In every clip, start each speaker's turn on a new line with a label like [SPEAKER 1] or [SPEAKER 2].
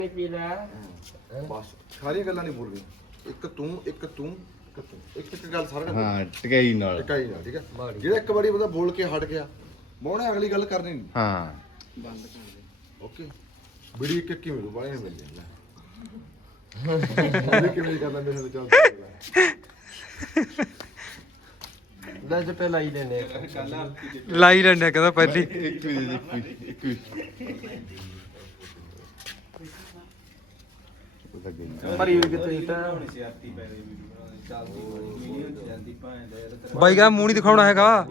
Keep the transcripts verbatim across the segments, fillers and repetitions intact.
[SPEAKER 1] ਪੀ ਲੈ
[SPEAKER 2] ਬਸ ਸਾਰੀਆਂ ਗੱਲਾਂ ਨਹੀਂ ਬੋਲਣੀਆਂ। ਇੱਕ ਤੂੰ ਇੱਕ ਤੂੰ ਇੱਕ ਤੂੰ ਇੱਕ ਇੱਕ ਗੱਲ ਸਾਰਾ
[SPEAKER 3] ਹਾਂ ਟਕਾਈ ਨਾਲ
[SPEAKER 2] ਟਿਕਾਈ ਨਾਲ ਠੀਕ ਹੈ। ਜਿਹੜਾ ਇੱਕ ਵਾਰੀ ਬੰਦਾ ਬੋਲ ਕੇ ਹਟ ਗਿਆ ਮੋਹਣੇ ਅਗਲੀ ਗੱਲ ਕਰਨੀ ਨਹੀਂ।
[SPEAKER 3] ਹਾਂ
[SPEAKER 1] ਬੰਦ ਕਰ ਦੇ।
[SPEAKER 2] ਓਕੇ ਬੜੀ ਇੱਕ ਇੱਕ ਹੀ ਮਿਲੂ ਬਾਹਰ ਮਿਲ ਜਾਂਦਾ ਉਹਦੇ ਕਿਵੇਂ ਕਰਨਾ ਮੇਰੇ ਨਾਲ ਚੱਲ
[SPEAKER 1] ਦਸ ਰੁਪਏ ਲਾਈ ਦੇਣੇ
[SPEAKER 4] ਲਾਈ ਲੈਣਾ ਕਹਿੰਦਾ ਪਹਿਲੀ
[SPEAKER 3] ਇੱਕ ਵੀ ਇੱਕ ਵੀ
[SPEAKER 1] ਭਰੀ ਹੋਈ ਕਿਤੇ ਤਾਂ
[SPEAKER 4] ਬਾਈ ਕਾ ਮੂੰਹ ਨਹੀਂ ਦਿਖਾਉਣਾ ਹੈਗਾ।
[SPEAKER 2] ਆਏ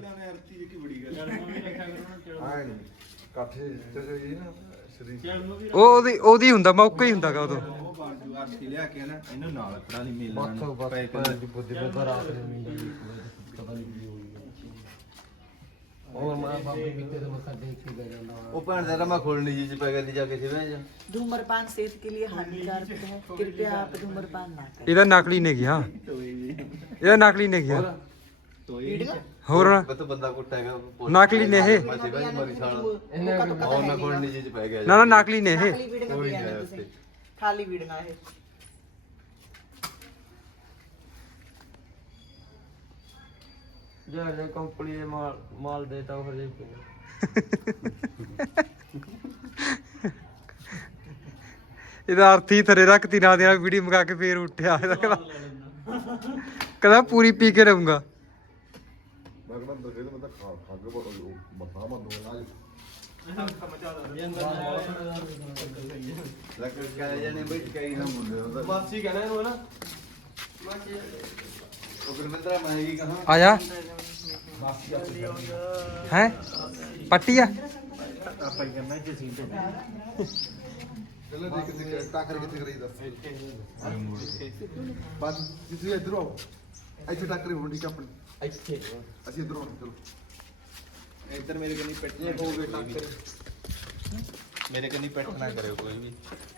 [SPEAKER 2] ਨਹੀਂ ਕਾਠੇ ਤੇ ਜੀ ਨਾ ਸ੍ਰੀ
[SPEAKER 4] ਉਹ ਉਹਦੀ ਉਹਦੀ ਹੁੰਦਾ ਮੌਕਾ ਹੀ ਹੁੰਦਾਗਾ ਉਦੋਂ।
[SPEAKER 5] ਲਿਆ ਕੇ ਨਾ ਇਹਨੂੰ ਨਾਲ ਖੜਾ ਨਹੀਂ ਮਿਲ
[SPEAKER 1] ਬਾਥੋ ਬਾਥੋ ਬੁੱਧੀ ਬਤਾ ਰਾਤ ਦੇ ਮਿੰਟ ਪਤਾ ਨਹੀਂ ਕੀ ਹੋਈ ਹੋਰ ਮਾਂ ਬਾਪ ਵੀ ਤੇ ਮੱਥਾ ਦੇਖ ਕੇ ਬਹਿ ਜਾਂਦਾ
[SPEAKER 5] ਉਹ ਭੈਣ ਦਾ ਮੈਂ ਖੋਲਣੀ ਜੀ ਚ ਪੈ ਗਿਆ ਜਾ ਕੇ ਜਿਵੇਂ ਜਾ
[SPEAKER 6] धूम्रपान सेहत के लिए हानिकारक है, कृपया आप धूम्रपान ना करें।
[SPEAKER 4] ਇਹਦਾ ਨਕਲੀ ਨੇ ਗਿਆ ਇਹਦਾ ਨਕਲੀ ਨੇ ਗਿਆ ਹੋਰ
[SPEAKER 5] ਮੈਂ ਤਾਂ ਬੰਦਾ ਕੁੱਟੇਗਾ
[SPEAKER 4] ਨਕਲੀ ਨੇ ਇਹ
[SPEAKER 5] ਮੈਂ ਜਿਵੇਂ ਮਰੀ ਸਾਲ ਉਹ ਮੈਂ ਖੋਲਣੀ ਜੀ ਚ ਪੈ ਗਿਆ
[SPEAKER 4] ਨਾ ਨਾ ਨਕਲੀ ਨੇ ਇਹ
[SPEAKER 6] खाली वीडियो में दिया है तुझे। खाली वीडियो है
[SPEAKER 1] ਜਾ ਜਾ ਕੰਪਨੀ ਦੇ ਮਾਲ ਮਾਲ ਦੇਤਾ ਫਿਰ ਜੇ
[SPEAKER 4] ਇਹਦਾ ਅਰਥ ਹੀ ਥਰੇ ਰੱਖਤੀ ਨਾ ਦੇ ਨਾਲ ਵੀਡੀਓ ਮੰਗਾ ਕੇ ਫੇਰ ਉੱਠਿਆ ਇਹਦਾ ਕਹਿੰਦਾ ਕਹਿੰਦਾ ਪੂਰੀ ਪੀ ਕੇ ਰਹੂੰਗਾ।
[SPEAKER 2] ਮੈਂ ਕਹਿੰਦਾ ਬਰੇ ਮੈਂ ਤਾਂ ਖਾ ਖਾ ਕੇ ਬੜਾ ਮੱਥਾ ਮੰਦੋ ਨਾ
[SPEAKER 5] ਲੱਗ ਕੇ ਜਾਨੇ ਬਈ ਕਈ ਨਾ ਮੁੰਡੇ ਹੁੰਦਾ
[SPEAKER 1] ਮਾਸੀ ਕਹਿੰਦਾ ਇਹਨੂੰ ਨਾ
[SPEAKER 5] ਉਹ ਗੁਰਮਿੰਦਰਾ ਮੈਂ ਹੀ ਕਹਾਂ
[SPEAKER 4] ਆ ਜਾ ਹੈ ਪੱਟੀ ਆ
[SPEAKER 5] ਆਪਾਂ ਹੀ ਕਰਨਾ ਜੇ ਸੀਟ
[SPEAKER 2] ਚੱਲ ਦੇ ਕਿਤੇ ਟਾਕਰ ਕਿੱਥੇ ਕਰੀ ਦੱਸ ਬਸ ਤੁਸੀਂ ਇੱਧਰ ਆਓ ਇੱਥੇ ਟਾਕਰ ਹੋਣੀ ਆਪਣੀ
[SPEAKER 1] ਇੱਥੇ
[SPEAKER 2] ਅਸੀਂ ਇੱਧਰ ਆਉਣਾ ਚਲੋ
[SPEAKER 5] ਇੱਧਰ ਮੇਰੇ ਕੰਨੀ ਪਿੱਟਨੇ ਹੋਵੇ ਟੱਕਰ ਮੇਰੇ ਕੰਨੀ ਪਿੱਟ ਨਾ ਕਰਿਓ ਕੋਈ ਵੀ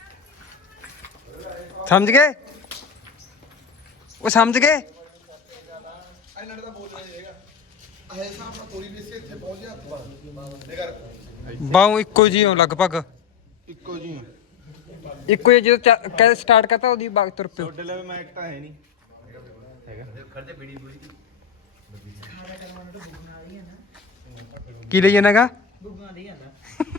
[SPEAKER 4] ਸਮਝ ਗਏ ਉਹ ਸਮਝ ਗਏ।
[SPEAKER 2] ਇਹਨਾਂ ਨੇ ਤਾਂ ਬੋਲਣਾ ਨਹੀਂ ਹੈਗਾ ਆਏ ਸਾਹ ਆਪਣਾ ਪੂਰੀ ਵੀ ਇੱਥੇ ਪਹੁੰਚ ਗਿਆ ਨਿਗਰ
[SPEAKER 4] ਬਾਹੋਂ ਇੱਕੋ ਜੀ ਹੋ ਲਗਭਗ
[SPEAKER 2] ਇੱਕੋ ਜੀ
[SPEAKER 4] ਇੱਕੋ ਹੀ ਜਦੋਂ ਕੈ ਸਟਾਰਟ ਕਰਤਾ ਉਹਦੀ ਬਾਗ ਤੁਰ ਪਿਓ।
[SPEAKER 5] ਤੁਹਾਡੇ ਲਈ ਮੈਂ ਇੱਕ ਤਾਂ ਹੈ ਨਹੀਂ ਖੜਦੇ ਬੀੜੀ ਬੂੜੀ
[SPEAKER 4] ਕੀ ਲਈ ਜਾਣਾਗਾ
[SPEAKER 6] बुगना दिया था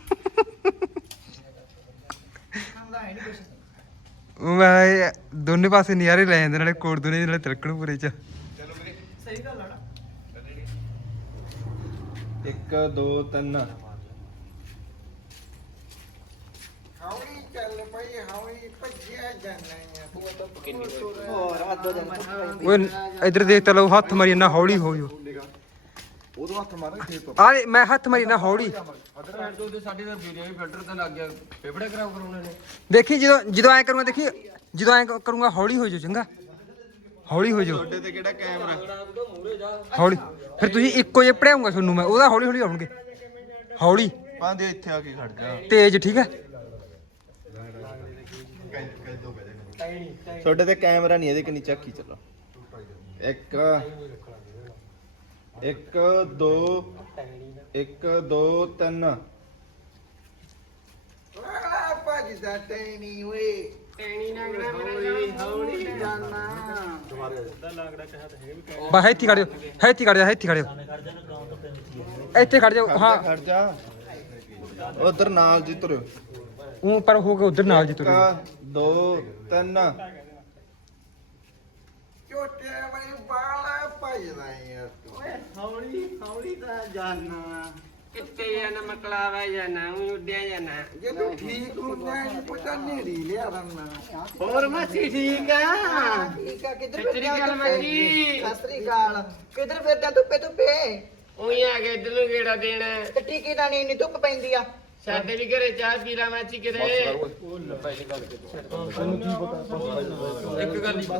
[SPEAKER 6] हमदा है नहीं कुछ
[SPEAKER 4] ਮੈਂ ਦੋਨੇ ਪਾਸੇ ਨਜ਼ਾਰੇ ਲੈ ਜਾਂਦੇ ਨਾਲੇ ਕੋੜ ਦੋਨੇ ਨਾਲੇ ਤਿਲਕਣ ਪੂਰੇ ਚ।
[SPEAKER 6] सही गल है ना
[SPEAKER 5] ਇੱਕ ਦੋ ਤਿੰਨ
[SPEAKER 2] ਹੌਲੀ ਚੱਲ ਪਈ ਹੌਲੀ ਭੱਜਿਆ ਜਾਣਾ
[SPEAKER 6] और हाथ धो जाना
[SPEAKER 4] ਓਏ ਇਧਰ ਦੇਖ ਤਾ ਲਓ ਹੱਥ ਮਾਰੀ ਨਾ ਹੌਲੀ ਹੋ ਜੋ
[SPEAKER 2] ਉਦੋਂ ਹੱਥ ਮਾਰਾਂਗੇ ਫੇਰ ਤੋਂ
[SPEAKER 4] ਆ ਲੈ, ਮੈਂ ਹੱਥ ਮਾਰੀ ਨਾ ਹੌਲੀ
[SPEAKER 1] ਭੈਣ ਤੋਂ ਸਾਡੇ ਦਾ ਵੀਡੀਓ ਵੀ ਫਿਲਟਰ ਤੇ ਲੱਗ ਗਿਆ ਫੇਫੜੇ ਖਰਾਬ ਕਰਾਉਣੇ ਨੇ
[SPEAKER 4] ਦੇਖੀ ਜਦੋਂ ਜਦੋਂ ਐ ਕਰੂੰਗਾ ਦੇਖੀ ਜਦੋਂ ਐ ਕਰੂੰਗਾ ਹੌਲੀ ਹੋ ਜਾਓ ਚੰਗਾ ਹੌਲੀ ਹੋ ਜਾਓ
[SPEAKER 5] ਤੁਹਾਡੇ ਤੇ ਕਿਹੜਾ ਕੈਮਰਾ
[SPEAKER 4] ਹੌਲੀ ਫਿਰ ਤੁਸੀਂ ਇੱਕੋ ਜਿਹਾ ਪੜਾਉਂਗਾ ਤੁਹਾਨੂੰ ਮੈਂ ਉਹਦਾ ਹੌਲੀ ਹੌਲੀ ਆਉਣਗੇ ਹੌਲੀ
[SPEAKER 5] ਪਾਂਦੇ ਇੱਥੇ ਆ ਕੇ ਖੜ ਜਾ
[SPEAKER 4] ਤੇਜ਼ ਠੀਕ ਹੈ।
[SPEAKER 5] ਤੁਹਾਡੇ ਤੇ ਕੈਮਰਾ ਨਹੀਂ ਇਹਦੇ ਕੰਨੀ ਚੱਕੀ ਚੱਲੋ ਇੱਕ ਇੱਕ ਦੋ ਇੱਕ ਦੋ ਤਿੰਨ
[SPEAKER 2] ਭੱਜਦਾ ਟੈਣੀ ਓਏ
[SPEAKER 4] ਬਸ ਇੱਥੇ ਖੜ ਜਾਓ ਇੱਥੇ ਖੜ ਜਾ ਇੱਥੇ ਖੜ ਜਾਓ ਇੱਥੇ ਖੜ ਜਾਓ ਹਾਂ
[SPEAKER 5] ਖੜ ਜਾ ਉਧਰ ਨਾਲ ਜੀ ਤੁਰਿਓ
[SPEAKER 4] ਉਹ ਪਰ ਹੋ ਕੇ ਉਧਰ ਨਾਲ ਜੀ ਤੁਰੇ
[SPEAKER 5] ਇੱਕ ਦੋ ਤਿੰਨ
[SPEAKER 2] ਝੋਟੇ ਬਈ ਬਾਲਾ ਭੱਜਦਾ ਯਾਰ
[SPEAKER 6] हौली हौली ता जाना
[SPEAKER 1] ਕਿੱਥੇ ਜਾਣਾ ਮਕਲਾਵਾ ਜਾਣਾ ਉੱਡਿਆ ਜਾਣਾ
[SPEAKER 2] ਜੇ ਤੂੰ ਠੀਕ ਹੁੰਦਾ ਹੈ ਪਤਾ ਨੇੜੀ ਲਿਆ ਰੰਨਾ
[SPEAKER 1] ਹੋਰ ਮਾਸੀ ਠੀਕ ਆ
[SPEAKER 6] ठीक है किधर
[SPEAKER 1] ਸਤਿ ਸ੍ਰੀ ਅਕਾਲ ਮਾਸੀ।
[SPEAKER 6] सत श्री अकाल किधर फिरदा धुप्पे धुप्पे
[SPEAKER 1] ਉਹੀ ਆ ਕੇ ਇੱਧਰ ਨੂੰ ਗੇੜਾ ਦੇਣਾ
[SPEAKER 6] ते टीकी नानी इन्नी धुप्प पैंदी आ
[SPEAKER 1] ਸਾਡੇ ਵੀ ਘਰੇ ਚਾਹ ਪੀ ਲਾ ਮਾਸੀ ਕਿਤੇ ਇੱਕ ਗੱਲ ਹੀ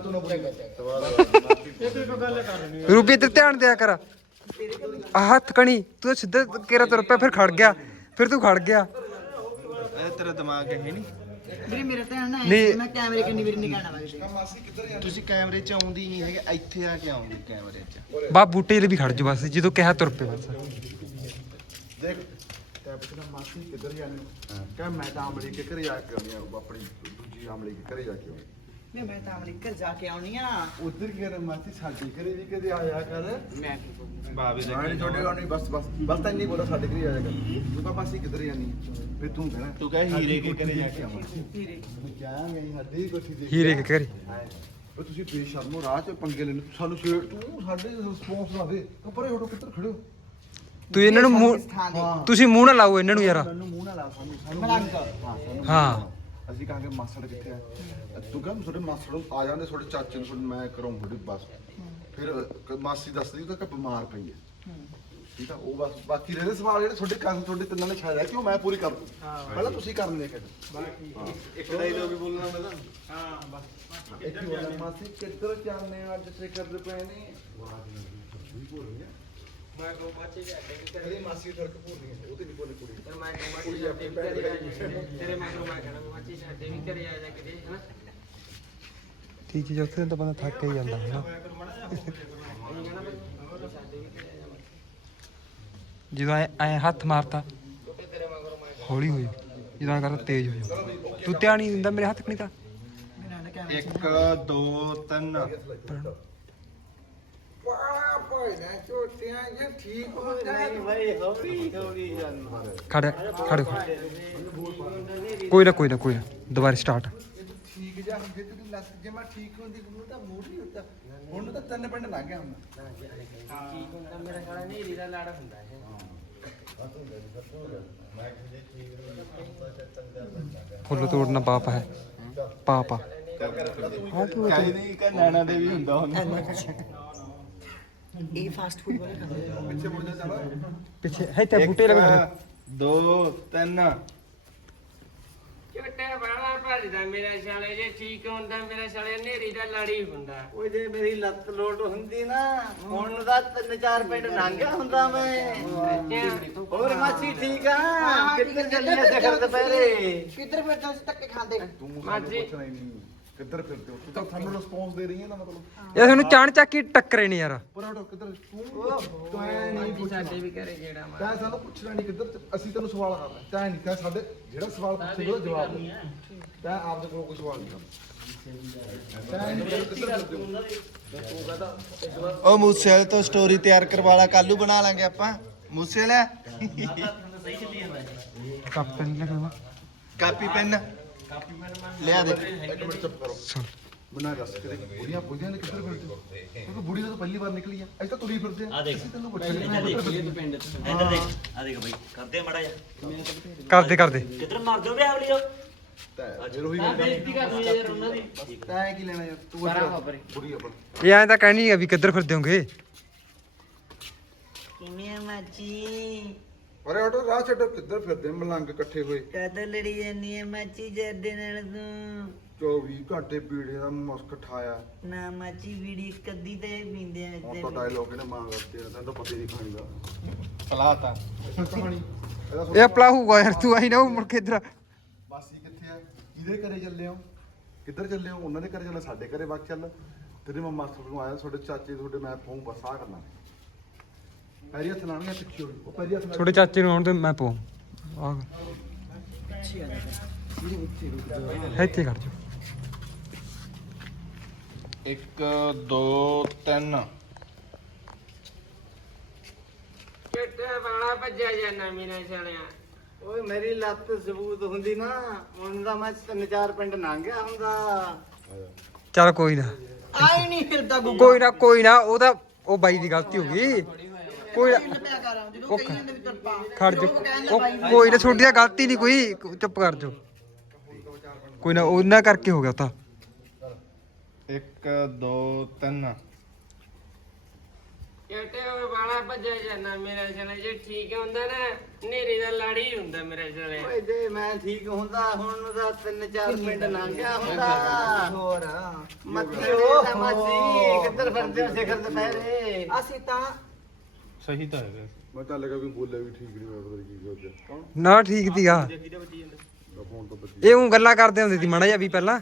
[SPEAKER 4] ਰੂਬੀ ਤੇ ਧਿਆਨ ਦਿਆ ਕਰ ਆ ਹੱਥ ਕਣੀ ਤੂੰ ਸਿੱਧਾ ਕੇਰਾ ਤੁਰ ਪਿਆ ਫਿਰ ਖੜ ਗਿਆ ਫਿਰ ਤੂੰ ਖੜ ਗਿਆ
[SPEAKER 5] ਇਹ ਤੇਰਾ ਦਿਮਾਗ ਹੈ ਨਹੀਂ
[SPEAKER 6] ਵੀਰੇ ਮੇਰੇ ਧਿਆਨ ਨਾਲ
[SPEAKER 4] ਨਹੀਂ।
[SPEAKER 6] ਮੈਂ ਕੈਮਰੇ ਕਿੰਨੀ ਵਾਰੀ ਨਿਕਾਣਾ ਵਾ
[SPEAKER 5] ਤੁਸੀਂ ਕੈਮਰੇ 'ਚ ਆਉਂਦੀ ਨਹੀਂ ਹੈਗੇ ਇੱਥੇ ਆ ਕੇ ਆਉਂਦੀ ਕੈਮਰੇ 'ਚ
[SPEAKER 4] ਬਾ ਬੂਟੇ ਲਈ ਵੀ ਖੜ ਜਾ ਬਸ ਜਦੋਂ ਕਿਹਾ ਤੁਰ ਪਏ ਬਸ
[SPEAKER 2] ਦੇਖ ਕਹਿ ਪੁੱਛਣਾ ਮਾਸੀ ਕਿੱਧਰ ਜਾਂਦੇ ਹੋ ਕਹਿ ਮੈਂ ਤਾਂ ਆਮਲੀ ਕੇ ਘਰੇ ਜਾ ਕੇ ਆਉਣੀ ਆ ਆਪਣੀ ਦੂਜੀ ਆਮਲੀ ਕੇ ਘਰੇ ਜਾ ਕੇ ਆਉਣੀ
[SPEAKER 6] ਮੈਂ ਮੈਂ ਤਾਂ ਅਮਰੀਕਾ ਜਾ ਕੇ ਆਉਣੀ ਆ
[SPEAKER 2] ਉਧਰ ਕੀ ਕਰ ਮਾਸੀ ਸਾਡੇ ਘਰੇ ਵੀ ਕਦੇ ਆਇਆ ਕਰ
[SPEAKER 6] ਮੈਂ
[SPEAKER 5] ਬਾਬੇ ਦੇ
[SPEAKER 2] ਨਹੀਂ ਤੁਹਾਡੇ ਆਉਣੀ ਬਸ ਬਸ ਬਸ ਤਾਂ ਇੰਨੀ ਬੋਲਾ ਸਾਡੇ ਘਰੇ ਆਇਆ ਕਰ ਤੂੰ ਕਹ ਮਾਸੀ ਕਿੱਧਰ ਜਾਨੀ ਫਿਰ ਤੂੰ ਕਹਿਣਾ
[SPEAKER 5] ਤੂੰ ਕਹਿ ਹੀਰੇ ਕੇ ਘਰੇ ਜਾ ਕੇ ਆਵਾਂ
[SPEAKER 6] ਹੀਰੇ
[SPEAKER 2] ਜਾਵਾਂਗੇ ਹੱਦੀ ਕੋਠੀ ਦੇ
[SPEAKER 4] ਹੀਰੇ ਕੇ ਘਰੇ
[SPEAKER 2] ਉਹ ਤੁਸੀਂ ਬੇਸ਼ਰਮੋ ਰਾਹ ਚ ਪੰਗੇ ਲੈਣ ਸਾਨੂੰ ਛੇੜ ਤੂੰ ਸਾਡੇ ਰਿਸਪੌਂਸ ਨਾ ਦੇ ਤੂੰ ਪਰੇ ਹਟੋ ਕਿੱਧਰ ਖੜੇ ਹੋ
[SPEAKER 4] ਤੂੰ ਇਹਨਾਂ ਨੂੰ ਮੂੰਹ
[SPEAKER 2] ਹਾਂ
[SPEAKER 4] ਤੁਸੀਂ ਮੂੰਹ ਨਾ ਲਾਓ ਇਹਨਾਂ ਨੂੰ ਯਾਰ
[SPEAKER 2] ਸਾਨੂੰ ਮੂੰਹ ਨਾ ਲਾ ਸਾਨੂੰ ਸਾਨੂੰ
[SPEAKER 6] ਮਲੰਗ।
[SPEAKER 2] ਹਾਂ ਸਾਨੂੰ
[SPEAKER 4] ਹਾਂ।
[SPEAKER 2] ਅਸੀਂ ਕਹਾਂਗੇ ਮਾਸੜ ਕਿੱਥੇ ਆ ਤੂੰ ਕਹ ਤੁਹਾਡੇ ਮਾਸੜ ਨੂੰ ਆ ਜਾਂਦੇ ਤੁਹਾਡੇ ਚਾਚੇ ਨੂੰ ਤੁਹਾਡੇ ਮੈਂ ਕਰਾਂ ਤੁਹਾਡੀ ਬਸ ਫਿਰ ਕ- ਮਾਸੀ ਦੱਸਦੀ ਉਹ ਤਾਂ ਕਿ ਬਿਮਾਰ ਪਈ ਹੈ ਠੀਕ ਆ ਉਹ ਬਸ ਬਾਕੀ ਰਹੇ ਸਵਾਲ ਜਿਹੜੇ ਤੁਹਾਡੇ ਕੰਨ ਤੁਹਾਡੇ ਤਿੰਨਾਂ ਨੇ ਛਾਇਆ ਕਿ ਉਹ ਮੈਂ ਪੂਰੀ ਕਰ ਦੂੰ ਪਹਿਲਾਂ ਤੁਸੀਂ ਕਰਨ ਦੇ ਕਰ
[SPEAKER 5] ਇੱਕ ਡਾਇਲੋਗ ਵੀ ਬੋਲਣਾ ਮੈਂ ਤਾਂ
[SPEAKER 2] ਇੱਕ ਹੀ ਬੋਲਣਾ, ਮਾਸੀ ਕਿੱਧਰ ਜਾਂਦੇ ਆ ਅੱਜ ਤੇ ਕਰਦੇ ਪਏ ਨੇ
[SPEAKER 1] ਮੈਂ ਕੋ ਬੱਚੇ ਜਾਂਦੇ ਕਿ
[SPEAKER 2] ਇਹਦੀ ਮਾਸੀ ਠੜਕ ਭੁੱਲਣੀ ਹੈ ਉਹ ਤੇ ਨਹੀਂ ਬੋਲੇ ਕੁੜੀ
[SPEAKER 1] ਫਿਰ ਮੈਂ ਕੋ ਬੱਚੇ ਜਾਂਦੇ ਵੀ ਘਰੇ ਆ ਜਾ ਤੇਰੇ ਮਗਰੋਂ ਮੈਂ ਕਹਿਣਾ ਬੱਚੇ ਸਾਡੇ ਵੀ ਘਰੇ ਆ ਜਾ ਕਿਤੇ ਹਨਾ
[SPEAKER 4] ਤੀਜੀ ਚੌਥੇ ਦਿਨ ਤਾਂ ਬੰਦਾ ਥੱਕ ਹੀ ਜਾਂਦਾ ਹੈ ਨਾ ਜਦੋਂ ਐ ਐ ਹੱਥ ਮਾਰਤਾ ਹੌਲੀ ਹੋ ਜਾ ਜਦੋਂ ਐਂ ਕਰਦਾ ਤੇਜ਼ ਹੋ ਜਾ ਤੂੰ ਧਿਆਨ ਨਹੀਂ ਦਿੰਦਾ ਮੇਰੇ ਹੱਥ ਕਣੀ ਤਾਂ
[SPEAKER 5] ਇੱਕ ਦੋ ਤਿੰਨ
[SPEAKER 2] ਪਾਲਾ ਭਾਈ ਨਾ ਝੋਟੀਆਂ ਜੇ ਠੀਕ ਹੋ ਜਾਏ
[SPEAKER 5] ਭਾਈ ਹੌਲੀ ਹੌਲੀ ਜਾਨ
[SPEAKER 4] ਖੜ ਖੜ ਕੋਈ ਨਾ ਕੋਈ ਨਾ ਕੋਈ ਨਾ ਦੁਬਾਰਾ ਸਟਾਰਟ
[SPEAKER 2] ਠੀਕ ਜਾ ਜੇ ਤੇਰੀ ਲੱਤ ਜੇ ਮੈਂ ਠੀਕ ਹੁੰਦੀ ਉਹਨੂੰ ਤਾਂ ਮੂਡ ਨਹੀਂ ਹੁੰਦਾ ਉਹਨੂੰ ਤਾਂ ਤਿੰਨ ਪਿੰਡ ਲੰਘ ਗਿਆ ਹੁਣ
[SPEAKER 1] ਠੀਕ ਹੁੰਦਾ ਮੇਰਾ ਸਾਲਾ ਨੇਰੀ ਦਾ ਲਾੜਾ ਹੁੰਦਾ ਹੈ
[SPEAKER 4] ਫੁੱਲ ਤੋੜਨਾ ਪਾਪ ਹੈ ਪਾਪ ਆ
[SPEAKER 5] ਕਾਈ ਨਹੀਂ ਕਿ ਨੈਣਾ ਦੇ ਵੀ ਹੁੰਦਾ ਹੁੰਦਾ
[SPEAKER 6] ਇਹ ਫਾਸਟ ਫੂਡ ਵਾਲੇ ਖਾਂਦੇ ਆ।
[SPEAKER 2] ਪਿੱਛੇ ਮੁੜ ਜਾ ਚੱਲ
[SPEAKER 4] ਪਿੱਛੇ ਹੈ ਤੇ ਬੂਟੇ ਲਗਾ
[SPEAKER 5] ਦੋ ਤਿੰਨ
[SPEAKER 1] ਝੋਟਾ ਬਾਲਾ ਭੱਜਦਾ ਮੇਰਾ ਸਾਲੇ ਜੇ ਠੀਕ ਹੁੰਦਾ ਮੇਰਾ ਸਾਲੇ ਨੇਰੀ ਦਾ ਲਾੜੀ ਹੁੰਦਾ
[SPEAKER 5] ਉਹ ਜੇ ਮੇਰੀ ਲੱਤ ਲੋਟ ਹੁੰਦੀ ਨਾ ਹੁਣ ਦਾ ਤਿੰਨ ਚਾਰ ਪਿੰਡ ਲੰਘਿਆ ਹੁੰਦਾ ਮੈਂ ਹੋਰ ਮਾਸੀ ਠੀਕ ਆ ਕਿੱਧਰ ਚੱਲੀ ਐ ਸਿਖਰ ਦੁਪਹਿਰੇ
[SPEAKER 6] ਕਿੱਧਰ ਫਿਰਦੇ ਹੋ ਧੱਕੇ ਖਾਂਦੇ
[SPEAKER 2] ਤੂੰ ਸਾਨੂੰ
[SPEAKER 1] ਮਾਜੀ।
[SPEAKER 2] ਪੁੱਛਣਾ ਹੀ ਨਹੀਂ ਕਿੱਧਰ ਫਿਰਦੇ ਹੋ ਤੂੰ ਤਾਂ ਸਾਨੂੰ ਰਿਸਪੌਂਸ ਦੇ ਰਹੀ ਹੈ ਨਾ ਮਤਲਬ
[SPEAKER 4] ਇਹ ਤੁਹਾਨੂੰ ਚਾਣ ਚੱਕ ਹੀ ਟੱਕਰੇ ਨਹੀਂ ਯਾਰ
[SPEAKER 2] ਪਰ ਹਟੋ ਕਿੱਧਰ ਤੂੰ ਤੂੰ ਐ ਨਹੀਂ ਪੁੱਛਣਾ
[SPEAKER 1] ਸਾਡੇ ਵੀ ਘਰੇ ਜਿਹੜਾ ਮਾਰ
[SPEAKER 2] ਤੈਂ ਸਾਨੂੰ ਪੁੱਛਣਾ ਨਹੀਂ ਕਿੱਧਰ ਅਸੀਂ ਤੈਨੂੰ ਸਵਾਲ ਕਰਨਾ ਤੈਂ ਨਹੀਂ ਤੈਂ ਸਾਡੇ ਜਿਹੜਾ ਸਵਾਲ ਪੁੱਛੇ ਉਹਦਾ ਜਵਾਬ ਦੇ ਤੈਂ ਆਪਦੇ ਕੋਲ ਕੋਈ ਸਵਾਲ ਨਹੀਂ ਕਰਨਾ ਤੈਂ ਨਹੀਂ ਕਿੱਧਰ ਫਿਰਦੇ ਹੋ
[SPEAKER 5] ਉਹ ਮੂਸੇ ਵਾਲੇ ਤੋਂ ਸਟੋਰੀ ਤਿਆਰ ਕਰਵਾ ਲਾ ਕੱਲੂ ਬਣਾ ਲਾਂਗੇ ਆਪਾਂ ਮੂਸੇ ਵਾਲਾ
[SPEAKER 4] ਕੱਪ ਨਹੀਂ ਲਗਾਵਾ
[SPEAKER 5] ਕਾਪੀ ਪੈਨ ਲਿਆ ਦੇ
[SPEAKER 2] ਇੱਕ ਮਿੰਟ ਚੁੱਪ ਕਰੋ ਬਣਾ ਦੱਸ ਕਿਤੇ ਬੁੜੀਆਂ ਪੁੱਜੀਆਂ ਨੇ ਕਿੱਧਰ ਫਿਰਦੇ ਹੋ ਕਿਉਂਕਿ ਬੁੜੀ ਤਾਂ ਪਹਿਲੀ ਵਾਰ ਨਿਕਲੀ ਆ ਅਸੀਂ ਤਾਂ ਤੁਰੀ ਫਿਰਦੇ ਆ ਅਸੀਂ ਤੈਨੂੰ ਪੁੱਛ ਰਹੇ ਹਾਂ ਕਿੱਧਰ ਫਿਰਦੇ ਹੋ?
[SPEAKER 1] ਪਿੰਡ
[SPEAKER 7] ਇੱਧਰ ਦੇਖ ਆ ਦੇਖ ਬਾਈ ਕਰਦੇ ਮੜਾ ਜਾ
[SPEAKER 4] ਕਰਦੇ ਕਰਦੇ
[SPEAKER 7] ਕਿੱਧਰ ਮਰ ਜਾਓ ਵੇ ਆਵਲੀਓ
[SPEAKER 2] ਤੈਂ ਫਿਰ ਉਹੀ
[SPEAKER 1] ਆ ਬੇਇੱਜ਼ਤੀ ਕਰਨੀ ਯਾਰ ਉਹਨਾਂ ਦੀ
[SPEAKER 2] ਤੈਂ ਕੀ ਲੈਣਾ ਯਾਰ ਤੂੰ
[SPEAKER 1] ਬਾਰਾਂ
[SPEAKER 2] ਵੱਡਾ
[SPEAKER 1] ਬਾਬਰੇ।
[SPEAKER 2] ਬੁੜੀ ਆਪਣ
[SPEAKER 4] ਇਹ ਐਂ ਤਾਂ ਕਹਿਣੀ ਆ ਵੀ ਕਿੱਧਰ ਫਿਰਦੇ ਹੋਗੇ
[SPEAKER 6] ਕਿਵੇਂ ਮਾਚੀ
[SPEAKER 2] ਅਰੇ ਆਟੋ ਰਾਹ ਛੱਡੋ ਕਿੱਧਰ ਫਿਰਦੇ ਆ ਮਲੰਗ ਇਕੱਠੇ ਹੋਏ
[SPEAKER 6] ਕਦੋਂ ਲੜੀ ਜਾਂਦੀ ਹੈ ਮਾਚੀ ਜਰਦੇ ਨਾਲ ਤੂੰ
[SPEAKER 2] ਚੌਵੀ ਘੰਟੇ ਪੀੜੇ ਦਾ ਮੁਸਕ ਠਾਇਆ
[SPEAKER 6] ਨਾ ਮਾਚੀ ਵੀੜੀ ਕੱਦੀ ਤੇ ਪੀਂਦੇ ਆ
[SPEAKER 2] ਹੁਣ
[SPEAKER 6] ਇੱਥੇ
[SPEAKER 2] ਤਾਂ ਡਾਇਲੋਗ ਇਹਨੇ ਮਾਂ ਕਰਤੇ ਆ ਤੈਨੂੰ ਤਾਂ ਪਤਾ ਹੀ ਨਹੀਂ ਖਾਣੀ ਦਾ
[SPEAKER 5] ਪਲਾਤਾ
[SPEAKER 2] ਕਹਾਣੀ ਇਹਦਾ
[SPEAKER 4] ਇਹ ਆਪਲਾ ਹੋਊਗਾ ਯਾਰ ਤੂੰ ਆਈ ਨਾ ਉਹ ਮੁੜ ਕੇ ਇੱਧਰ
[SPEAKER 2] ਬਾਸੀ ਕਿੱਥੇ ਆ ਕਿਹਦੇ ਘਰੇ ਚੱਲੇ ਹੋ ਕਿੱਧਰ ਚੱਲੇ ਹੋ ਉਹਨਾਂ ਦੇ ਘਰੇ ਚੱਲੇ ਸਾਡੇ ਘਰੇ ਵਗ ਚੱਲ ਤੇਰੇ ਮੈਂ ਮਾਸਟਰ ਨੂੰ ਆਇਆ ਤੁਹਾਡੇ ਚਾਚੇ ਤੁਹਾਡੇ ਮੈਂ ਫੋਨ ਬਸ ਆ ਕਰਨਾ ਪੈਰੀ ਹੱਥ ਲਾਣਗੇ ਪਿੱਛੇ ਹੋਈ ਉਹ ਪੈਰੀ ਹੱਥ ਲਾ
[SPEAKER 4] ਛੋਟੇ ਚਾਚੇ ਨੂੰ ਆਉਣ ਤੇ ਮੈਂ ਪਾਉਂ ਆ ਇੱਥੇ ਕਰ ਜੋ
[SPEAKER 5] ਇੱਕ ਦੋ ਤਿੰਨ
[SPEAKER 1] ਝੋਟਾ ਬਾਲਾ ਭੱਜਿਆ ਜਾਣਾ ਮੇਰਾ ਸਾਲਿਆ
[SPEAKER 5] ਓਏ ਮੇਰੀ ਲੱਤ ਸਬੂਤ ਹੁੰਦੀ ਨਾ ਹੁਣ ਦਾ ਮੈਂ ਤਿੰਨ ਚਾਰ ਪਿੰਡ ਲੰਘਿਆ ਹੁੰਦਾ
[SPEAKER 4] ਚੱਲ ਕੋਈ ਨਾ
[SPEAKER 6] ਆਈ ਨਹੀਂ ਫਿਰਦਾ ਗੁੱਗਾ
[SPEAKER 4] ਕੋਈ ਨਾ ਕੋਈ ਨਾ ਉਹ ਤਾਂ ਉਹ ਬਾਈ ਦੀ ਗਲਤੀ ਹੋ ਗਈ ਕੋਈ ਨਾ
[SPEAKER 6] ਪਿਆ ਕਰ ਜਦੋਂ ਕਈ ਜਾਂਦੇ ਵੀ ਤੁਰ ਪਾ
[SPEAKER 4] ਖੜ ਜੋ ਉਹ ਕੋਈ ਨਾ ਛੋਟੀ ਦਾ ਗਲਤੀ ਨਹੀਂ ਕੋਈ ਚੁੱਪ ਕਰ ਜੋ ਕੋਈ ਨਾ ਉਹਨਾਂ ਕਰਕੇ ਹੋ ਗਿਆ ਉਹ ਤਾਂ
[SPEAKER 5] ਇੱਕ ਦੋ ਤਿੰਨ
[SPEAKER 1] ਝੋਟਾ ਬਾਲਾ ਭੱਜਿਆ ਜਾਣਾ ਮੇਰਾ ਸਾਲੇ ਜੇ ਠੀਕ ਹੁੰਦਾ ਨਾ ਨੇਰੀ ਦਾ ਲਾੜੀ ਹੁੰਦਾ ਮੇਰਾ ਸਾਲੇ
[SPEAKER 5] ਓਏ ਜੇ ਮੈਂ ਠੀਕ ਹੁੰਦਾ ਹੁਣ ਦਾ ਤਿੰਨ ਚਾਰ ਪਿੰਡ ਲੰਘਿਆ ਹੁੰਦਾ
[SPEAKER 6] ਹੋਰ
[SPEAKER 5] ਮੱਤੀ ਦਾ ਮਾਸੀ ਕਿੱਧਰ ਫਿਰਦੇ ਹੋ ਸਿਖਰ ਦੁਪਹਿਰੇ
[SPEAKER 6] ਅਸੀਂ ਤਾਂ
[SPEAKER 5] ਸਹੀ ਤਾਂ ਹੈਗਾ
[SPEAKER 2] ਮੈਂ ਤਾਂ ਲੱਗਾ ਵੀ ਬੋਲਿਆ ਵੀ ਠੀਕ ਨਹੀਂ ਮੈਂ ਪਤਾ ਨਹੀਂ ਕੀ ਹੋ ਗਿਆ ਕੌਣ
[SPEAKER 4] ਨਾ ਠੀਕ ਦੀ ਆ
[SPEAKER 2] ਫੋਨ ਤੋਂ ਬੱਜੀ
[SPEAKER 4] ਇਹ ਉਹ ਗੱਲਾਂ ਕਰਦੇ ਹੁੰਦੇ ਸੀ ਮਾੜਾ ਜਿਹਾ ਵੀ ਪਹਿਲਾਂ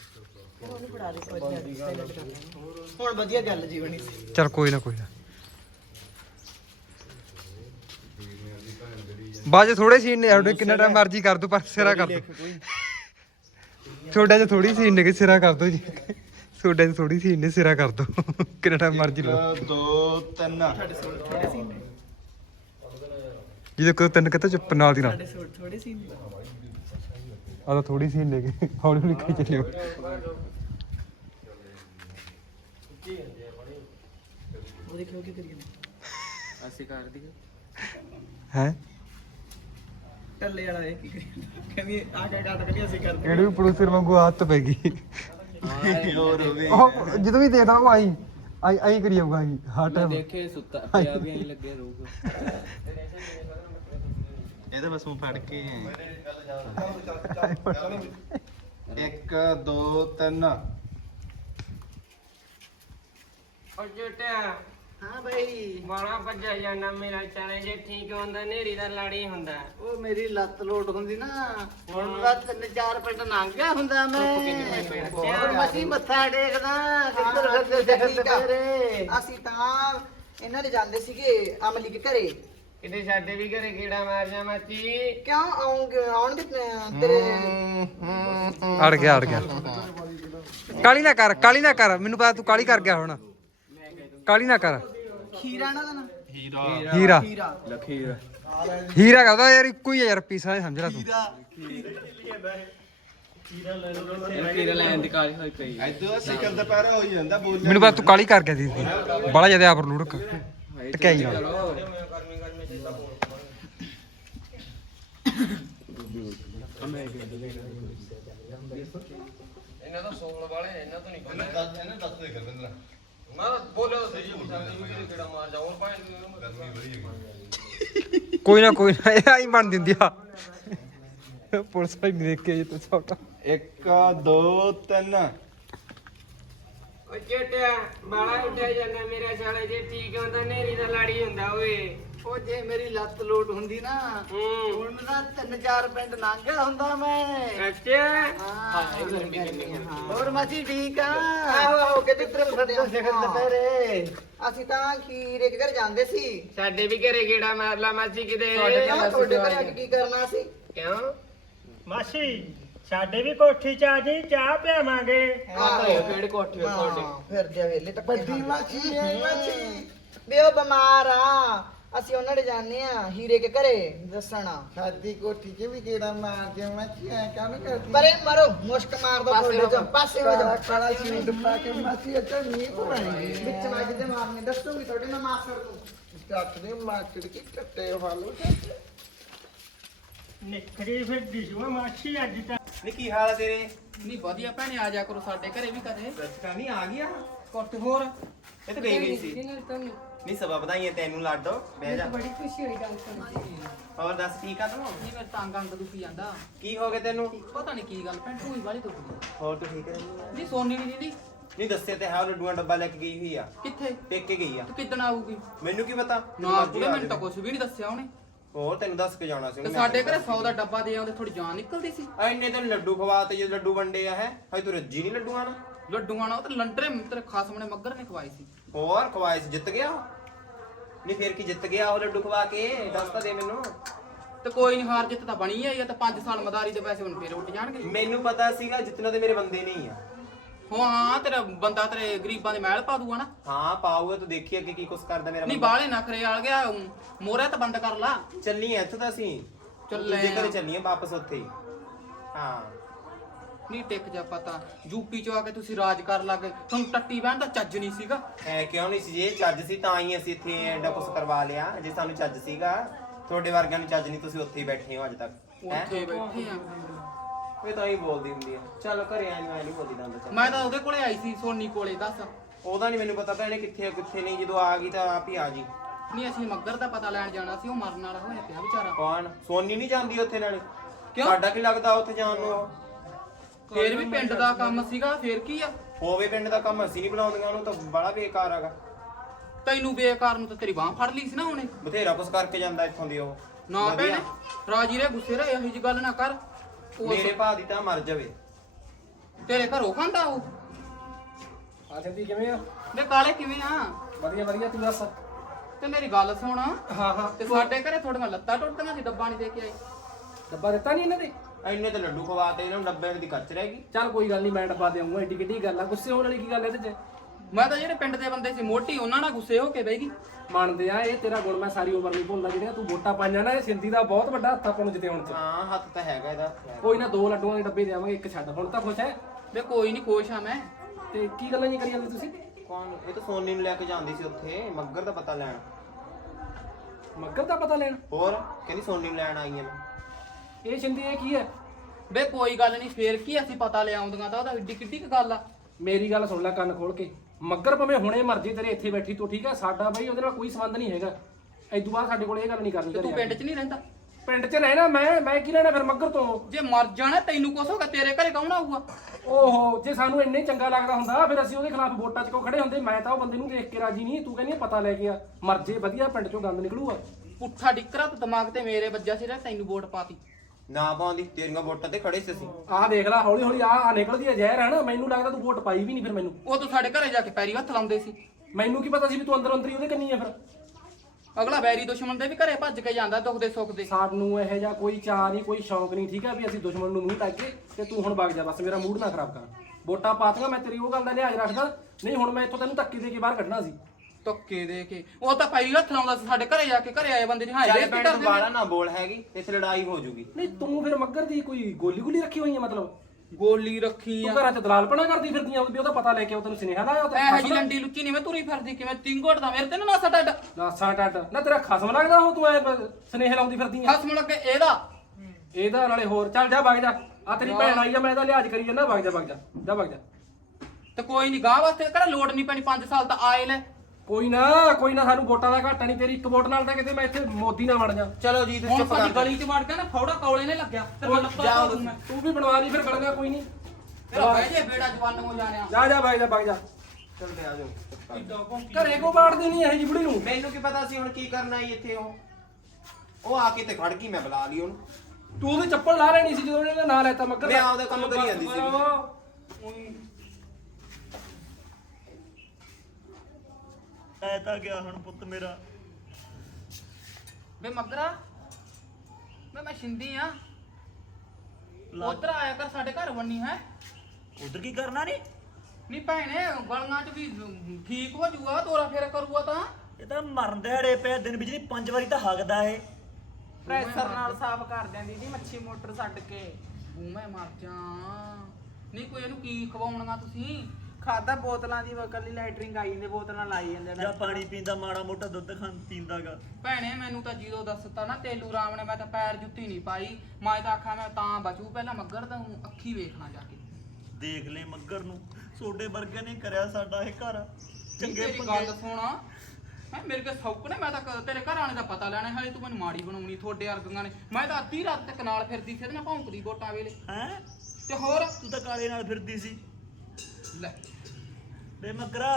[SPEAKER 6] ਹੁਣ ਵਧੀਆ ਗੱਲ ਜੀ ਬਣੀ ਸੀ
[SPEAKER 4] ਚੱਲ ਕੋਈ ਨਾ ਕੋਈ ਨਾ ਬਾਜ ਥੋੜੇ ਸੀਨ ਨੇ ਤੁਹਾਡੇ ਕਿੰਨਾ ਟਾਈਮ ਮਰਜ਼ੀ ਕਰ ਦੋ ਪਰ ਸਿਰਾ ਕਰ ਦੋ ਛੋਟਾ ਜਿਹਾ ਥੋੜੀ ਸੀਨ ਨੇ ਕਿ ਸਿਰਾ ਕਰ ਦੋ ਜੀ ਛੋਟਾ ਜਿਹਾ ਥੋੜੀ ਸੀਨ ਨੇ ਸਿਰਾ ਕਰ ਦੋ ਕਿੰਨਾ ਟਾਈਮ ਮਰਜ਼ੀ ਲਓ
[SPEAKER 3] ਦੋ ਤਿੰਨ
[SPEAKER 4] ਜਿਹਦੇ ਕੋਲ ਤਿੰਨ ਕਿਤੇ ਚੁੱਪ ਨਾਲ ਦੀ ਨਾਲ
[SPEAKER 6] ਥੋੜੇ ਸੀ
[SPEAKER 4] ਆ ਤਾਂ ਥੋੜੀ ਸੀਨ ਲੈ ਕੇ ਹੌਲੀ ਹੌਲੀ ਖਾਈ ਚੱਲਿਓ
[SPEAKER 6] ਉਹ ਦੇਖੋ ਕੀ ਕਰੀਏ ਅਸੀਂ ਕਰ ਦੀ
[SPEAKER 4] ਹੈ
[SPEAKER 6] ਟੱਲੇ ਵਾਲਾ ਇਹ ਕੀ ਕਰੀਏ ਕਹਿੰਦੀ ਆ ਕੇ ਕੱਟ ਕੇ ਅਸੀਂ ਕਰਦੇ
[SPEAKER 4] ਕਿਹੜੇ ਵੀ ਪ੍ਰੋਡਿਊਸਰ ਵਾਂਗੂ ਹੱਥ ਪੈ ਗਈ
[SPEAKER 3] ਹੋਰ ਹੋਵੇ
[SPEAKER 4] ਉਹ ਜਦੋਂ ਵੀ ਦੇਖਦਾ ਉਹ ਆਈ ਆਈ ਆਈ ਕਰੀ ਜਾਊਗਾ ਆਈ ਹਰ ਟਾਈਮ
[SPEAKER 6] ਦੇਖੇ ਸੁੱਤਾ ਪਿਆ ਵੀ ਐਂ ਲੱਗੇ ਰਹੂਗਾ
[SPEAKER 3] ਇਹ ਤਾਂ ਬਸ ਮੈਂ ਫੜ ਕੇ ਇੱਕ ਦੋ ਤਿੰਨ
[SPEAKER 8] ਉਹ ਜੁਟਿਆ
[SPEAKER 5] ਹਾਂ ਬਈ
[SPEAKER 8] ਬਾਲਾ ਭੱਜਿਆ ਜਾਂਦਾ ਮੇਰਾ ਚਾਲੇ ਜੇ ਠੀਕ ਹੁੰਦਾ ਨੇਰੀ ਦਾ ਲਾੜੀ ਹੁੰਦਾ
[SPEAKER 5] ਉਹ ਮੇਰੀ ਲੱਤ ਲੋਟ ਹੁੰਦੀ ਨਾ ਹੁਣ ਦਾ ਤਿੰਨ ਚਾਰ ਪਿੰਡ ਲੰਘ ਗਿਆ ਹੁੰਦਾ ਮੈਂ ਹੋਰ ਮਸੀ ਮੱਥਾ ਟੇਕਦਾ ਕਿੱਧਰ ਫਿਰਦੇ ਫਿਰਦੇ ਤੇਰੇ
[SPEAKER 6] ਅਸੀਂ ਤਾਂ ਇਹਨਾਂ ਦੇ ਜਾਂਦੇ ਸੀਗੇ ਅਮਲੀ ਦੇ ਘਰੇ
[SPEAKER 8] ਕਿਤੇ ਸਾਡੇ ਵੀ ਘਰੇ ਕੀੜਾ ਮਾਰ ਜਾ ਮਾਚੀ
[SPEAKER 6] ਕਿਉਂ ਆਉਂਗੇ ਆਉਣਗੇ ਤੇਰੇ
[SPEAKER 4] ਅੜ ਗਿਆ ਅੜ ਗਿਆ ਕਾਲੀ ਨਾ ਕਰ ਕਾਲੀ ਨਾ ਕਰ ਮੈਨੂੰ ਪਤਾ ਤੂੰ ਕਾਲੀ ਕਰ ਗਿਆ ਹੁਣ ਕਾਲੀ ਨਾ ਕਰ
[SPEAKER 6] ਖੀਰਾ ਨਾ ਨਾ
[SPEAKER 4] ਹੀਰਾ
[SPEAKER 6] ਖੀਰਾ
[SPEAKER 4] ਹੀਰਾ ਕਹਦਾ ਯਾਰ ਇੱਕੋ ਹੀ ਆ ਯਾਰ ਪੀਸਾ ਸਮਝ ਲੈ ਤੂੰ
[SPEAKER 6] ਖੀਰਾ ਲੈਣ ਦੀ ਕਾਲੀ ਹੋਈ ਪਈ
[SPEAKER 3] ਐਦੋਂ ਸਿਕਲ ਦਾ ਪੈਰਾ ਹੋਈ ਜਾਂਦਾ ਬੋਲ
[SPEAKER 4] ਮੈਨੂੰ ਪਤਾ ਤੂੰ ਕਾਲੀ ਕਰ ਗਿਆ ਸੀ ਬੜਾ ਜਿਆਦਾ ਆਪ ਲੁੜਕ ਟਕਾਈ ਨਾਲ
[SPEAKER 8] ਇਹਨਾਂ ਦਾ ਸੋਲ ਵਾਲੇ ਇਹਨਾਂ ਤੋਂ ਨਹੀਂ ਕਹਿੰਦਾ ਇਹਨਾਂ ਦੱਸ ਦੇ ਕਰ ਬਿੰਦਰਾ ਮੈਂ ਬੋਲਿਆ ਤਾਂ ਸਹੀ ਹੈ ਕੀੜਾ ਮਾਰ ਜਾ ਹੋਰ ਭਾਵੇਂ
[SPEAKER 4] ਕੋਈ ਨਾ ਕੋਈ ਨਾ ਇਹ ਆਈ ਬਣ ਦਿੰਦੀ ਆ ਪੁਲਿਸ ਵਾਲੀ ਦੇਖ ਕੇ ਜੇ ਤੂੰ ਛੋਟਾ
[SPEAKER 3] ਇੱਕ ਦੋ ਤਿੰਨ
[SPEAKER 8] ਉਹ ਜੁਟਿਆ ਬਾਲਾ ਉੱਠਿਆ ਜਾਂਦਾ ਮੇਰਾ ਚਾਲੇ ਜੇ ਠੀਕ ਹੁੰਦਾ ਨੇਰੀ ਦਾ ਲਾੜੀ ਹੁੰਦਾ ਓਏ
[SPEAKER 5] ਉਹ ਜੇ ਮੇਰੀ ਲੱਤ ਲੋਟ ਹੁੰਦੀ ਨਾ
[SPEAKER 8] ਹੂੰ
[SPEAKER 5] ਹੁਣ ਦਾ ਤਿੰਨ ਚਾਰ ਪਿੰਡ ਲੰਘ ਗਿਆ ਹੁੰਦਾ ਮੈਂ
[SPEAKER 8] ਅੱਛਾ
[SPEAKER 5] ਹੋਰ ਮਸੀ ਠੀਕ ਆ
[SPEAKER 6] ਆਹੋ ਆਹੋ ਕਿਤੇ
[SPEAKER 5] ਕਿੱਧਰ ਫਿਰਦੇ ਫਿਰਦੇ ਤੇਰੇ
[SPEAKER 6] ਅਸੀਂ ਤਾਂ ਖੀਰੇ ਦੇ ਘਰ ਜਾਂਦੇ ਸੀ
[SPEAKER 8] ਸਾਡੇ ਵੀ ਘਰੇ ਕੀੜਾ ਮਾਰ ਲਾ ਮਾਚੀ ਕਿਤੇ
[SPEAKER 6] ਕਿਉਂ ਤੁਹਾਡੇ ਘਰ ਅੱਜ ਕੀ ਕਰਨਾ ਸੀ
[SPEAKER 8] ਕਿਉਂ
[SPEAKER 9] ਮਾਸੀ ਸਾਡੇ ਵੀ ਕੋਠੀ ਚ ਆ ਜੀ ਚਾਹ ਪਿਆਵਾਂਗੇ
[SPEAKER 6] ਕਿਹੜੇ ਕੋਠੇ ਤੁਹਾਡੇ ਫਿਰ ਦੇ ਵੇਲੇ ਤਾਂ ਵੱਡੀ ਮਾਛੀ ਹੈ ਮਾਛੀ ਵੀ ਉਹ ਬਿਮਾਰ ਆ ਅਸੀਂ ਉਹਨਾਂ ਦੇ ਜਾਂਦੇ ਆ ਹੀਰੇ ਕੇ ਘਰੇ ਦੱਸਣਾ
[SPEAKER 5] ਸਾਡੀ ਕੋਠੀ 'ਚ ਵੀ ਕਿਹੜਾ ਮਾਰ ਦੇ ਮੱਛੀ ਐ ਕਾਹਨੂੰ ਕਰਦੀ
[SPEAKER 6] ਪਰੇ ਮਰੋ ਮੁਸ਼ਕ ਮਾਰਦਾ ਤੁਹਾਡੇ ਚ ਪਾਸੇ ਹੋ ਜਾ
[SPEAKER 5] ਕਾਲਾ ਸੂਟ ਪਾ ਕੇ ਮਾਸੀ ਅੱਛਾ ਨੀ ਪੁਰਾਣੀ
[SPEAKER 6] ਵਿੱਚ ਵੱਜਦੇ ਮਾਰਨੇ ਦੱਸੂਗੀ ਤੁਹਾਡੇ ਨਾਲ ਮਾਸਰ ਨੂੰ
[SPEAKER 5] ਕੱਟ ਦੇ ਮਾਰਕੀਟ ਕੀ ਕੱਟੇ ਹਾਲੋ
[SPEAKER 9] ਨਿਖਰੀ ਫਿਰ ਦਿਸ਼ਵਾ ਮਾਸੀ ਅੱਜ ਤਾਂ
[SPEAKER 10] ਨੀ ਕੀ ਹਾਲ ਆ ਤੇਰੇ?
[SPEAKER 6] ਨਹੀਂ ਵਧੀਆ ਭੈਣੇ ਆ ਜਾ ਕਰੋ ਸਾਡੇ ਘਰੇ ਵੀ ਕਦੇ
[SPEAKER 10] ਰਚਕਾ ਨਹੀਂ ਆ ਗਿਆ
[SPEAKER 6] ਕੁੱਟ ਹੋਰ
[SPEAKER 10] ਇਹ ਤਾਂ ਗਈ ਗਈ ਸੀ ਨਹੀਂ ਸਭਾ ਵਧਾਈਆਂ ਤੈਨੂੰ ਲਾਡੋ ਬਹਿ ਜਾ
[SPEAKER 11] ਬੜੀ ਖੁਸ਼ੀ ਹੋਈ ਗੱਲ ਸੁਣ ਕੇ
[SPEAKER 10] ਹੋਰ ਦੱਸ ਠੀਕ ਆ ਤੂੰ
[SPEAKER 6] ਨਹੀਂ ਮੈਂ ਤੰਗ ਅੰਗ ਦੁਖੀ ਜਾਂਦਾ
[SPEAKER 10] ਕੀ ਹੋ ਗਿਆ ਤੈਨੂੰ
[SPEAKER 6] ਪਤਾ ਨਹੀਂ ਕੀ ਗੱਲ ਭੈਣ ਤੂੰ ਹੀ ਵਾਲੀ ਦੁਖੀ
[SPEAKER 10] ਹੋਰ ਤੂੰ ਠੀਕ ਹੈ
[SPEAKER 6] ਨਹੀਂ ਸੋਨੀ ਨਹੀਂ ਦੀਦੀ
[SPEAKER 10] ਨਹੀਂ ਦੱਸਿਆ ਤੇ ਹੈ ਉਹ ਲੱਡੂਆਂ ਡੱਬਾ ਲੈ ਕੇ ਗਈ ਹੋਈ ਆ
[SPEAKER 6] ਕਿੱਥੇ
[SPEAKER 10] ਪੇਕੇ ਗਈ ਆ
[SPEAKER 6] ਤੂੰ ਕਿੱਦਣ ਆਊਗੀ
[SPEAKER 10] ਮੈਨੂੰ ਕੀ ਪਤਾ
[SPEAKER 6] ਨਾ ਕੁੜੇ ਮੈਨੂੰ ਤਾਂ ਕੁਝ ਵੀ ਨਹੀਂ ਦੱਸਿਆ ਉਹਨੇ
[SPEAKER 10] ਹੋਰ ਤੈਨੂੰ ਦੱਸ ਕੇ ਜਾਣਾ ਸੀ
[SPEAKER 6] ਤੇ
[SPEAKER 10] ਉਹਨੇ।
[SPEAKER 6] ਸਾਡੇ ਘਰੇ ਸੌ ਦਾ ਡੱਬਾ ਦੇ ਆਉਂਦੇ ਥੋੜੀ ਜਾਨ ਨਿਕਲਦੀ ਸੀ
[SPEAKER 10] ਐਨੇ ਤੈਨੂੰ ਲੱਡੂ ਖਵਾਤੇ ਜੇ ਲੱਡੂ ਵੰਡੇ ਆ ਹੈ ਹਜੇ ਤੂੰ ਰੱਜੀ ਨਹੀਂ ਲੱਡੂਆਂ ਨਾਲ
[SPEAKER 6] ਲੱਡੂਆਂ ਨਾਲ ਉਹ ਤੇ ਲੰਡਰੇ ਤੇਰੇ ਖਾਸ ਨੇ ਮੱਗਰ ਨੇ ਖਵਾਈ ਸੀ
[SPEAKER 10] ਹੋਰ ਖਵਾਏ ਸੀ ਜਿੱਤ ਗਿਆ ਨਹੀਂ ਫੇਰ ਕੀ ਜਿੱਤ ਗਿਆ ਉਹ ਲੱਡੂ ਖਵਾ ਕੇ ਦੱਸ ਤਾਂ ਦੇ ਮੈਨੂੰ
[SPEAKER 6] ਤੇ ਕੋਈ ਨਹੀਂ ਹਾਰ ਜਿੱਤ ਤਾਂ ਬਣੀ ਆਈ ਆ ਤੇ ਪੰਜ ਸਾਲ ਮਦਾਰੀ ਦੇ ਪੈਸੇ ਹੁਣ ਫੇਰ ਉੱਡ ਜਾਣਗੇ
[SPEAKER 10] ਮੈਨੂੰ ਪਤਾ ਸੀਗਾ ਜਿੱਤਣਾ ਤੇ ਮੇਰੇ ਬੰਦੇ ਨਹੀਂ ਆ
[SPEAKER 6] ਹੋ ਹਾਂ ਤੇਰਾ ਬੰਦਾ ਤੇਰੇ ਗਰੀਬਾਂ ਦੇ ਮਹਿਲ ਪਾ ਦੂਗਾ ਨਾ
[SPEAKER 10] ਹਾਂ ਪਾਊਗਾ ਤੂੰ ਦੇਖੀ ਅੱਗੇ ਕੀ ਕੁਛ ਕਰਦਾ ਮੇਰਾ
[SPEAKER 6] ਨਹੀਂ
[SPEAKER 10] ਬੰਦਾ।
[SPEAKER 6] ਬਾਲੇ ਨਖਰੇ ਵਾਲ ਗਿਆ ਮੋਰਾ ਤਾਂ ਬੰਦ ਕਰ ਲਾ
[SPEAKER 10] ਚੱਲੀ ਐ ਇੱਥੋਂ ਤਾਂ ਅਸੀਂ
[SPEAKER 6] ਚੱਲੇ
[SPEAKER 10] ਦੂਜੇ ਘਰੇ
[SPEAKER 6] ਆ।
[SPEAKER 10] ਚੱਲੀਏ ਵਾਪਸ ਉੱਥੇ ਹੀ ਹਾਂ
[SPEAKER 6] ਨਹੀਂ ਟਿਕ ਜਾ ਪਤਾ ਯੂਪੀ ਚ ਆ ਕੇ ਤੁਸੀਂ ਰਾਜ ਕਰ ਲੱਗੇ ਤੁਹਾਨੂੰ ਟੱਟੀ ਬਹਿਣ ਦਾ ਚੱਜ ਨਹੀਂ ਸੀਗਾ
[SPEAKER 10] ਐ ਕਿਉਂ ਨਹੀਂ ਸੀ ਜੇ ਚੱਜ ਸੀ ਤਾਂ ਹੀ ਅਸੀਂ ਇੱਥੇ ਐਡਾ ਕੁਛ ਕਰਵਾ ਲਿਆ ਜੇ ਸਾਨੂੰ ਚੱਜ ਸੀਗਾ ਤੁਹਾਡੇ ਵਰਗਿਆਂ ਨੂੰ ਚੱਜ ਨਹੀਂ ਤੁਸੀਂ ਉੱਥੇ ਹੀ ਬੈਠੇ ਹੋ ਅੱਜ ਤੱਕ ਹੈਂ?
[SPEAKER 6] ਉੱਥੇ ਬੈਠੇ ਆ
[SPEAKER 10] ਇਹ ਤਾਂ ਹੀ ਬੋਲਦੀ ਹੁੰਦੀ ਆ ਚੱਲ ਘਰੇ ਆਈ ਨੂੰ ਐ ਨਹੀਂ ਬੋਲਦੀ ਦੰਦ ਚੱਲ
[SPEAKER 6] ਮੈਂ ਤਾਂ ਉਹਦੇ ਕੋਲੇ ਆਈ ਸੀ ਸੋਨੀ ਕੋਲੇ ਦੱਸ
[SPEAKER 10] ਉਹਦਾ ਨਹੀਂ ਮੈਨੂੰ ਪਤਾ ਭੈਣੇ ਕਿੱਥੇ ਆ ਕਿੱਥੇ ਨਹੀਂ ਜਦੋਂ ਆ ਗਈ ਤਾਂ ਆਪ ਹੀ ਆ ਗਈ
[SPEAKER 6] ਨਹੀਂ ਅਸੀਂ ਮੱਗਰ ਦਾ ਪਤਾ ਲੈਣ ਜਾਣਾ ਸੀ ਉਹ ਮਰਨ ਵਾਲਾ ਹੋਇਆ ਪਿਆ ਵਿਚਾਰਾ
[SPEAKER 10] ਕੌਣ ਸੋਨੀ ਨਹੀਂ ਜਾਂਦੀ ਉੱਥੇ ਨਾਲੇ
[SPEAKER 6] ਕਿਉਂ?
[SPEAKER 10] ਸਾਡਾ ਕੀ ਲੱਗਦਾ ਉੱਥੇ ਜਾਣ ਨੂੰ ਉਹ?
[SPEAKER 6] ਫੇਰ ਵੀ ਪਿੰਡ ਦਾ ਕੰਮ ਸੀਗਾ ਫੇਰ ਕੀ ਆ
[SPEAKER 10] ਹੋਵੇ ਪਿੰਡ ਦਾ ਕੰਮ ਅਸੀਂ ਨਹੀਂ ਬੁਲਾਉਂਦੀਆਂ ਉਹਨੂੰ ਤਾਂ ਬੜਾ ਬੇਕਾਰ ਹੈਗਾ
[SPEAKER 6] ਤੈਨੂੰ ਬੇਕਾਰ ਨੂੰ ਤਾਂ ਤੇਰੀ ਬਾਹ ਫੜ ਲਈ ਸੀ ਨਾ ਉਹਨੇ
[SPEAKER 10] ਬਥੇਰਾ ਕੁਛ ਕਰਕੇ ਜਾਂਦਾ ਇੱਥੋਂ ਦੀ ਉਹ
[SPEAKER 6] ਨਾ
[SPEAKER 10] ਵਧੀਆ।
[SPEAKER 6] ਭੈਣੇ ਰਾਜੀ ਰੇ ਗੁੱਸੇ ਰੇ ਇਹੋ ਜਿਹੀ ਗੱਲ ਨਾ ਕਰ ਉਹ
[SPEAKER 10] ਮੇਰੇ ਭਾ ਦੀ ਤਾਂ ਮਰ ਜਾਵੇ
[SPEAKER 6] ਤੇਰੇ ਘਰੋਂ ਖਾਂਦਾ ਉਹ
[SPEAKER 9] ਆ ਜੰਦੀ ਕਿਵੇਂ ਆ
[SPEAKER 6] ਵੇ ਕਾਲੇ ਕਿਵੇਂ ਆ
[SPEAKER 9] ਵਧੀਆ ਵਧੀਆ ਤੂੰ ਦੱਸ
[SPEAKER 11] ਤੇ ਮੇਰੀ ਗੱਲ ਸੁਣ
[SPEAKER 4] ਹਾਂ ਹਾਂ
[SPEAKER 11] ਤੇ ਸਾਡੇ ਘਰੇ ਥੋੜੀਆਂ ਲੱਤਾਂ ਟੁੱਟੀਆਂ ਸੀ ਡੱਬਾ ਨਹੀਂ ਦੇ ਕੇ ਆਏ
[SPEAKER 4] ਡੱਬਾ ਦਿੱਤਾ ਨਹੀਂ ਇਹਨਾਂ ਦੇ
[SPEAKER 10] ਇੰਨੇ ਤੇ ਲੱਡੂ ਖਵਾਤੇ ਇਹਨਾਂ ਨੂੰ ਡੱਬੇ ਦੀ ਕੱਚ ਰਹਿ ਗਈ।
[SPEAKER 4] ਚੱਲ ਕੋਈ ਗੱਲ ਨਹੀਂ ਮੈਂ ਡੱਬਾ ਦੇਵਾਂਗਾ ਏਡੀ ਕਿੱਡੀ ਗੱਲ ਆ ਗੁੱਸੇ ਹੋਣ ਵਾਲੀ ਕੀ ਗੱਲ ਇਹਦੇ 'ਚ
[SPEAKER 11] ਮੈਂ ਤਾਂ ਜਿਹੜੇ ਪਿੰਡ ਦੇ ਬੰਦੇ ਸੀ ਮੋਟੀ ਉਹਨਾਂ ਨਾਲ ਗੁੱਸੇ ਹੋ ਕੇ ਬਹਿ ਗਈ
[SPEAKER 4] ਮੰਨਦੇ ਆ ਇਹ ਤੇਰਾ ਗੁਣ ਮੈਂ ਸਾਰੀ ਉਮਰ ਨਹੀਂ ਭੁੱਲਦਾ ਜਿਹੜੀਆਂ ਤੂੰ ਵੋਟਾਂ ਪਾਈਆਂ ਨਾ ਇਹ ਸਿੰਧੀ ਦਾ ਬਹੁਤ ਵੱਡਾ ਹੱਥ ਆਪਾਂ ਨੂੰ ਜਿੱਤਿਆਉਣ 'ਚ
[SPEAKER 10] ਹਾਂ ਹੱਥ ਤਾਂ ਹੈਗਾ ਇਹਦਾ।
[SPEAKER 4] ਕੋਈ ਨਾ ਦੋ ਲੱਡੂਆਂ ਦੇ ਡੱਬੇ ਦੇਵਾਂਗੇ ਇੱਕ ਛੱਡ ਹੁਣ ਤਾਂ ਖੁਸ਼ ਹੈ
[SPEAKER 11] ਵੇ ਕੋਈ ਨਹੀਂ ਖੁਸ਼ ਆ ਮੈਂ
[SPEAKER 4] ਤੇ ਕੀ ਗੱਲਾਂ ਜੀ ਕਰੀ ਜਾਂਦੇ ਤੁਸੀਂ
[SPEAKER 10] ਕੌਣ? ਇਹ ਤਾਂ ਸੋਨੀ ਨੂੰ ਲੈ ਕੇ ਜਾਂਦੀ ਸੀ ਉੱਥੇ ਮੱਗਰ ਦਾ ਪਤਾ ਲੈਣ।
[SPEAKER 4] ਮੱਗਰ ਦਾ ਪਤਾ ਲੈਣ?
[SPEAKER 10] ਹੋਰ ਕਹਿੰਦੀ ਸੋਨੀ ਨੂੰ ਲੈਣ ਆਈ ਆ ਮੈਂ।
[SPEAKER 4] ਇਹ ਸਿੰਧੀ ਇਹ ਕੀ ਹੈ?
[SPEAKER 11] ਵੇ ਕੋਈ ਗੱਲ ਨਹੀਂ ਫੇਰ ਕੀ ਅਸੀਂ ਪਤਾ ਲੈ ਆਉਂਦੀਆਂ ਤਾਂ ਉਹਦਾ ਏਡੀ ਕਿੱਡੀ ਕੁ ਗੱਲ ਆ।
[SPEAKER 4] ਮੇਰੀ ਗੱਲ ਸੁਣ ਲੈ ਕੰਨ ਖੋਲ ਕੇ ਮੱਗਰ ਭਾਵੇਂ ਹੁਣੇ ਮਰਜੀ ਤੇਰੇ ਇੱਥੇ ਬੈਠੀ ਤੂੰ ਠੀਕ ਹੈ ਸਾਡਾ ਬਈ ਉਹਦੇ ਨਾਲ ਕੋਈ ਸੰਬੰਧ ਨਹੀਂ ਹੈਗਾ ਐਦੂ ਬਾਅਦ ਸਾਡੇ ਕੋਲ ਇਹ ਗੱਲ ਨਹੀਂ ਕਰਨੀ
[SPEAKER 11] ਤੇ ਤੂੰ ਪਿੰਡ 'ਚ ਨਹੀਂ ਰਹਿੰਦਾ
[SPEAKER 4] ਪਿੰਡ 'ਚ ਰਹਿਣਾ ਮੈਂ ਮੈਂ ਕੀ ਲੈਣਾ ਫਿਰ ਮੱਗਰ ਤੋਂ
[SPEAKER 11] ਜੇ ਮਰ ਜਾਣਾ ਤੈਨੂੰ ਕੁਛ ਹੋਗਾ ਤੇਰੇ ਘਰੇ ਕੌਣ ਆਊਗਾ
[SPEAKER 4] ਓਹੋ ਜੇ ਸਾਨੂੰ ਇੰਨੇ ਚੰਗਾ ਲੱਗਦਾ ਹੁੰਦਾ ਫਿਰ ਅਸੀਂ ਉਹਦੇ ਖਿਲਾਫ ਵੋਟਾਂ 'ਚ ਕਿਉਂ ਖੜੇ ਹੁੰਦੇ ਮੈਂ ਤਾਂ ਉਹ ਬੰਦੇ ਨੂੰ ਦੇਖ ਕੇ ਰਾਜੀ ਨਹੀਂ ਤੂੰ ਕਹਿੰਦੀ ਪਤਾ ਲੈ ਗਿਆ ਮਰ ਜੇ ਵਧੀਆ ਪਿੰਡ 'ਚੋਂ ਗੰਦ ਨਿਕਲੂਗਾ
[SPEAKER 11] ਪੁੱਠਾ ਡਿੱਕਰਾ ਤੇ ਦਿਮਾਗ ਤੇ ਮੇਰੇ ਵੱਜਿਆ ਸੀ ਨਾ ਤੈਨੂੰ ਵੋਟ ਪਾਤੀ
[SPEAKER 10] ਨਾ ਪਾਉਂਦੀ ਤੇਰੀਆਂ ਵੋਟਾਂ ਤੇ ਖੜੇ ਸੀ ਅਸੀਂ।
[SPEAKER 4] ਆਹ ਦੇਖ ਲੈ ਹੌਲੀ ਹੌਲੀ ਆਹ ਨਿਕਲਦੀ ਹੈ ਜ਼ਹਿਰ ਹੈ ਨਾ ਮੈਨੂੰ ਲੱਗਦਾ ਤੂੰ ਵੋਟ ਪਾਈ ਵੀ ਨਹੀਂ ਫਿਰ ਮੈਨੂੰ
[SPEAKER 11] ਉਹ ਤੂੰ ਸਾਡੇ ਘਰੇ ਜਾ ਕੇ ਪੈਰੀ ਹੱਥ ਲਾਉਂਦੇ ਸੀ
[SPEAKER 4] ਮੈਨੂੰ ਕੀ ਪਤਾ ਸੀ ਵੀ ਤੂੰ ਅੰਦਰ ਅੰਦਰ ਹੀ ਉਹਦੇ ਕੰਨੀ ਆ ਫਿਰ
[SPEAKER 11] ਅਗਲਾ ਵੈਰੀ ਦੁਸ਼ਮਣ ਦੇ ਵੀ ਘਰੇ ਭੱਜ ਕੇ ਜਾਂਦਾ ਦੁੱਖ ਦੇ ਸੁੱਖ ਦੇ
[SPEAKER 4] ਸਾਨੂੰ ਇਹੋ ਜਿਹਾ ਕੋਈ ਚਾਹ ਨਹੀਂ ਕੋਈ ਸ਼ੌਂਕ ਨਹੀਂ ਠੀਕ ਹੈ ਵੀ ਅਸੀਂ ਦੁਸ਼ਮਣ ਨੂੰ ਮੂੰਹ ਟੱਕੇ ਤੇ ਤੂੰ ਹੁਣ ਵਗ ਜਾ ਬਸ ਮੇਰਾ ਮੂਡ ਨਾ ਖਰਾਬ ਕਰ ਵੋਟਾਂ ਪਾਤੀਆਂ ਮੈਂ ਤੇਰੀ ਉਹ ਗੱਲ ਦਾ ਲਿਹਾਜ਼ ਰੱਖਦਾ ਨਹੀਂ ਹੁਣ ਮੈਂ ਇੱਥੋਂ ਤੈਨੂੰ ਧੱਕੇ ਦੇ ਕੇ ਬਾਹਰ ਕੱਢਣਾ ਸੀ
[SPEAKER 11] ਧੱਕੇ ਦੇ ਕੇ ਉਹ ਤਾਂ ਪੈਰੀ ਹੱਥ ਲਾਉਂਦਾ ਸੀ ਸਾਡੇ ਘਰੇ ਜਾ ਕੇ ਘਰੇ ਆਏ ਬੰਦੇ ਦੀ ਹਾਂ
[SPEAKER 10] ਚੱਲ ਭੈਣ ਤੂੰ ਬਾਲਾ ਨਾ ਬੋਲ ਹੈਗੀ ਇਸ ਲੜਾਈ ਹੋ ਜੂਗੀ।
[SPEAKER 4] ਨਹੀਂ ਤੂੰ ਫਿਰ ਮੱਗਰ ਦੀ ਕੋਈ ਗੋਲੀ ਗੋਲੀ ਰੱਖੀ ਹੋਈ ਹੈ ਮਤਲਬ
[SPEAKER 11] ਗੋਲੀ ਰੱਖੀ
[SPEAKER 4] ਤੂੰ
[SPEAKER 11] ਆ
[SPEAKER 4] ਘਰਾਂ 'ਚ ਦਲਾਲਪਣਾ ਕਰਦੀ ਫਿਰਦੀ ਆ ਵੀ ਉਹਦਾ ਪਤਾ ਲੈ ਕੇ ਉਹ ਤੈਨੂੰ ਸੁਨੇਹਾ ਲਾਇਆ ਉਹ
[SPEAKER 11] ਐ ਜੀ ਲੰਡੀ ਲੁੱਚੀ ਨਹੀਂ ਮੈਂ ਤੁਰੀ ਫਿਰਦੀ ਕਿਵੇਂ ਤਿੰਗੋਟ ਦਾ ਮੇਰੇ ਤੇ ਨਾ ਨਾਸਾ ਟੱਡ
[SPEAKER 4] ਨਾਸਾ ਟੱਡ ਨਾ ਤੇਰਾ ਖਸਮ ਲੱਗਦਾ ਉਹ ਤੂੰ ਐ ਸੁਨੇਹੇ ਲਾਉਂਦੀ ਫਿਰਦੀ ਆ
[SPEAKER 11] ਖਸਮ ਲੱਗੇ ਇਹਦਾ
[SPEAKER 4] ਇਹਦਾ ਨਾਲੇ ਹੋਰ ਚੱਲ ਜਾ ਵਗ ਜਾ ਆ ਤੇਰੀ ਭੈਣ ਆਈ ਆ ਮੈਂ ਇਹਦਾ ਲਿਹਾਜ਼ ਕਰੀ ਜਾਂਦਾ ਵਗ ਜਾ ਵਗ ਜਾ ਜਾ ਵਗ ਜਾ
[SPEAKER 11] ਤੇ ਕੋਈ ਨਹੀਂ ਗਾਂ ਵਾਸਤੇ ਕਿਹੜਾ ਲੋੜ ਨਹੀਂ ਪੈਣੀ ਪੰਜ ਸਾਲ ਤਾਂ ਆਏ ਲੈ
[SPEAKER 4] ਕੋਈ ਨਾ ਕੋਈ ਨਾ ਸਾਨੂੰ ਵੋਟਾਂ ਦਾ ਘਾਟਾ ਨਹੀਂ ਤੇਰੀ ਇੱਕ ਵੋਟ ਨਾਲ ਤਾਂ ਕਿਤੇ ਮੈਂ ਇੱਥੇ ਮੋਦੀ ਨਾ ਬਣ ਜਾ
[SPEAKER 10] ਚਲੋ ਜੀ ਤੁਸੀਂ
[SPEAKER 11] ਹੁਣ
[SPEAKER 10] ਚੁੱਪ
[SPEAKER 11] ਸਾਡੀ
[SPEAKER 10] ਕਰ
[SPEAKER 11] ਗਲੀ 'ਚ ਵੜ ਗਿਆ ਨਾ ਫੌੜਾ ਕੌਲੇ ਨੇ ਲੱਗਿਆ ਤੇ ਮੈਂ ਲੱਤਾਂ
[SPEAKER 10] ਜਾਓ
[SPEAKER 11] ਤੋੜੂ ਮੈਂ
[SPEAKER 4] ਤੂੰ ਵੀ ਬਣਵਾ ਲਈ ਫਿਰ ਗਲੀਆਂ ਕੋਈ ਨਹੀਂ
[SPEAKER 11] ਤੇਰਾ ਬਹਿ ਜੇ ਬੇੜਾ ਜਵਾਨ ਹੋ ਜਾਣਿਆ
[SPEAKER 4] ਜਾ ਜਾ ਵਗ ਜਾ ਵਗ ਜਾ
[SPEAKER 10] ਚੱਲ ਤੇ ਆ ਜਾਓ।
[SPEAKER 4] ਘਰੇ ਕੋ ਬਾੜਦੀ ਨਹੀਂ ਇਹ ਜੀ ਬੁੜੀ ਨੂੰ
[SPEAKER 10] ਮੈਨੂੰ ਕੀ ਪਤਾ ਸੀ ਹੁਣ ਕੀ ਕਰਨਾ ਆਈ ਇੱਥੇ ਉਹ ਉਹ ਆ ਕੇ ਤੇ ਖੜ ਗਈ ਮੈਂ ਬੁਲਾ ਲਈ ਉਹਨੂੰ।
[SPEAKER 4] ਤੂੰ ਉਹਦੇ ਚੱਪਲ ਲਾ ਲੈਣੀ ਸੀ ਜਦੋਂ ਉਹਨੇ ਨਾਂ ਲੈਤਾ ਮੱਗਰ
[SPEAKER 10] ਮੈਂ ਆਪਦਾ ਕੰਮ ਕਰੀ ਜਾਂਦੀ ਸੀ।
[SPEAKER 7] ਐ ਤਾਂ ਗਿਆ ਹੁਣ ਪੁੱਤ ਮੇਰਾ
[SPEAKER 11] ਵੇ ਮਗਰਾ ਮੈਂ ਮੈਂ ਸ਼ਿੰਦੀ ਆ ਉਧਰ ਆਇਆ ਕਰ ਸਾਡੇ ਘਰ ਵੰਨੀ ਹੈ
[SPEAKER 7] ਉਧਰ ਕੀ ਕਰਨਾ ਨਹੀਂ
[SPEAKER 11] ਨਹੀਂ ਭੈਣੇ ਗਲੀਆਂ 'ਚ ਵੀ ਠੀਕ ਹੋ ਜੂਗਾ ਤੋਰਾ ਫੇਰਾ ਕਰੂਗਾ ਤਾਂ
[SPEAKER 7] ਇਹ ਤਾਂ ਮਰਨ ਦਿਹਾੜੇ ਪਿਆ ਦਿਨ ਬਿਜਲੀ ਪੰਜ ਵਾਰੀ ਤਾਂ ਹੱਗਦਾ ਏ
[SPEAKER 6] ਪ੍ਰੈਸ਼ਰ ਨਾਲ ਸਾਫ਼ ਕਰ ਦਿਆਂ ਦੀਦੀ ਮੱਛੀ ਮੋਟਰ ਛੱਡ ਕੇ
[SPEAKER 11] ਬੂ ਮੈਂ ਮਰ ਜਾ ਨਹੀਂ ਕੋਈ ਇਹਨੂੰ ਕੀ ਖਵਾਉਣਗਾ ਤੁਸੀਂ
[SPEAKER 6] ਖਾਦਾ ਬੋਤਲਾਂ ਦੀ ਕੱਲੀ ਲੈਟਰਿੰਗ ਆਈ ਜਾਂਦੇ ਬੋਤਲਾਂ ਲਾਈ ਜਾਂਦੇ
[SPEAKER 7] ਜਾਂ ਪਾਣੀ ਪੀਂਦਾ ਮਾੜਾ ਮੋਟਾ ਦੁੱਧ ਖਾਂ ਪੀਂਦਾਗਾ
[SPEAKER 11] ਭੈਣੇ ਮੈਨੂੰ ਤਾਂ ਜਦੋਂ ਦੱਸਤਾ ਨਾ ਤੇਲੂ ਰਾਮ ਨੇ ਮੈਂ ਤਾਂ ਪੈਰ ਜੁੱਤੀ ਨਹੀਂ ਪਾਈ ਮੈਂ ਤਾਂ ਆਖਾਂ ਮੈਂ ਤਾਂ ਬਚੂ ਪਹਿਲਾਂ ਮੱਗਰ ਤਾਂ ਅੱਖੀ ਵੇਖਣਾ ਜਾ ਕੇ
[SPEAKER 7] ਦੇਖ ਲੈ ਮੱਗਰ ਨੂੰ ਸੋਡੇ ਵਰਗੇ ਨੇ ਕਰਿਆ ਸਾਡਾ ਇਹ ਘਰ ਚੰਗੇ
[SPEAKER 11] ਚੰਗੇ ਗੱਲ ਸੁਣਾ ਹੈ ਮੇਰੇ ਕੇ ਸੌਕ ਨੇ ਮੈਂ ਤਾਂ ਕ- ਤੇਰੇ ਘਰ ਆਣੇ ਦਾ ਪਤਾ ਲੈਣਾ ਹਾਲੇ ਤੂੰ ਮੈਨੂੰ ਮਾੜੀ ਬਣਾਉਣੀ ਤੁਹਾਡੇ ਅਰਗਾਂ ਨੇ ਮੈਂ ਤਾਂ ਅੱਧੀ ਰਾਤ ਤੱਕ ਨਾਲ ਫਿਰਦੀ ਸੀ ਇਹਦੇ ਨਾਲ ਭੌਂਕਦੀ ਵੋਟਾਂ ਵੇਲੇ
[SPEAKER 7] ਹੈ
[SPEAKER 11] ਤੇ ਹੋਰ
[SPEAKER 7] ਤੂੰ ਤਾਂ ਕਾਲੇ ਨਾਲ ਫਿਰਦੀ ਸੀ
[SPEAKER 11] ਲੈ
[SPEAKER 7] ਬੇ ਮਗਰਾ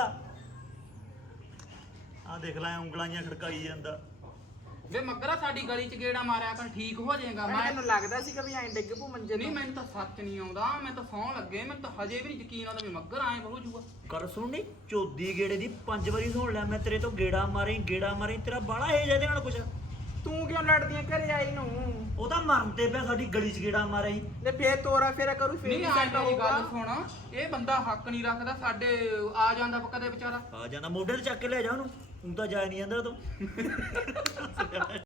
[SPEAKER 7] ਆ ਦੇਖ ਲੈ ਉਂਗਲਾਂ ਜਿਹੀਆਂ ਖੜਕਾਈ ਜਾਂਦਾ
[SPEAKER 11] ਵੇ ਮੱਗਰਾ ਸਾਡੀ ਗਲੀ ਚ ਗੇੜਾ ਮਾਰਿਆ ਕਰ ਠੀਕ ਹੋ ਜਾਏਗਾ ਮੈਂ
[SPEAKER 6] ਮੈਨੂੰ ਲੱਗਦਾ ਸੀ ਕਿ ਵੀ ਐਂ ਡਿੱਗ ਪੂ ਮੰਜੇ
[SPEAKER 11] ਨਹੀਂ ਮੈਨੂੰ ਤਾਂ ਸੱਚ ਨਹੀਂ ਆਉਂਦਾ ਮੈਂ ਤਾਂ ਸੌਂ ਲੱਗੇ ਮੈਨੂੰ ਤਾਂ ਹਜੇ ਵੀ ਨਹੀਂ ਯਕੀਨ ਆਉਂਦਾ ਵੀ ਮੱਗਰ ਆਏ ਹੋ ਜੂਗਾ
[SPEAKER 7] ਕਰ ਸੁਣਨੀ ਚੋਦੀ ਗੇੜੇ ਦੀ ਪੰਜ ਵਾਰੀ ਸੁਣ ਲਿਆ ਮੈਂ ਤੇਰੇ ਤੋਂ ਗੇੜਾ ਮਾਰੀ ਗੇੜਾ ਮਾਰੀ ਤੇਰਾ ਬਾਲਾ ਇਹ ਜਿਹਦੇ ਨਾਲ ਕੁਛ
[SPEAKER 6] ਤੂੰ ਕਿਉਂ ਲੜਦੀਆਂ ਘਰੇ ਆਈ ਨੂੰ
[SPEAKER 7] ਉਹ ਤਾਂ ਮਰਦੇ ਪਿਆ ਸਾਡੀ ਗਲੀ 'ਚ ਗੇੜਾ ਮਾਰਿਆ ਸੀ
[SPEAKER 6] ਤੇ ਫੇਰ ਤੋਰਾ ਫੇਰਾ ਕਰੂ ਫੇਰ
[SPEAKER 11] ਨਹੀਂ ਆ ਮੇਰੀ ਗੱਲ ਸੁਣ ਇਹ ਬੰਦਾ ਹੱਕ ਨਹੀਂ ਰੱਖਦਾ ਸਾਡੇ ਆ ਜਾਂਦਾ ਕਦੇ ਵਿਚਾਰਾ
[SPEAKER 7] ਆ ਜਾਂਦਾ ਮੋਢੇ ਤੇ ਚੱਕ ਕੇ ਲੈ ਜਾ ਉਹਨੂੰ ਤੂੰ ਤਾਂ ਜਾ ਨਹੀਂ ਜਾਂਦਾ ਤੂੰ